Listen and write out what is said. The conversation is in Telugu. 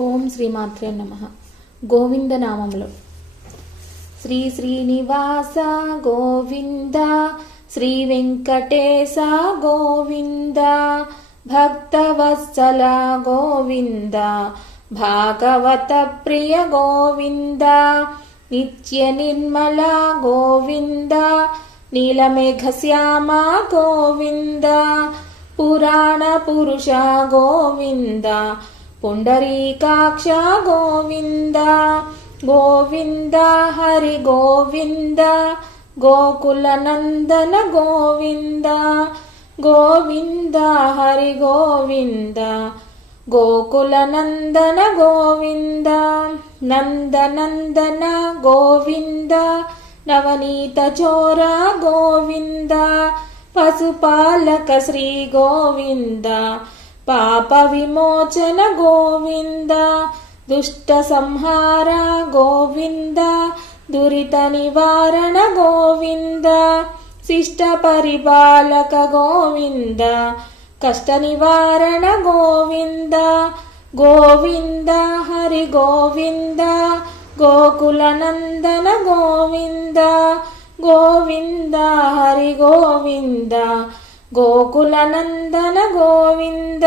ఓం శ్రీమాత్రే నమః. గోవింద నామములు. శ్రీ శ్రీనివాస గోవింద, శ్రీ వెంకటేశ గోవింద, భక్తవత్సల గోవింద, భాగవత ప్రియ గోవింద, నిత్య నిర్మల గోవింద, నీలమేఘ శ్యామ గోవింద, పురాణ పురుష గోవింద, పుండరీకాక్ష గోవింద, గోవింద హరి గోవింద, గోకుల నందన గోవింద, గోవింద హరి గోవింద, గోకుల నందన గోవింద, నందనందన గోవింద, నవనీత చోర గోవింద, పశుపాలక శ్రీ గోవింద, పాప విమోచన గోవింద, దుష్ట సంహార గోవింద, దురిత నివారణ గోవింద, శిష్ట పరిపాలక గోవింద, కష్ట నివారణ గోవింద, గోవింద హరి గోవింద, గోకుల నందన గోవింద, గోవింద హరి గోవింద, గోకుల నందన గోవింద.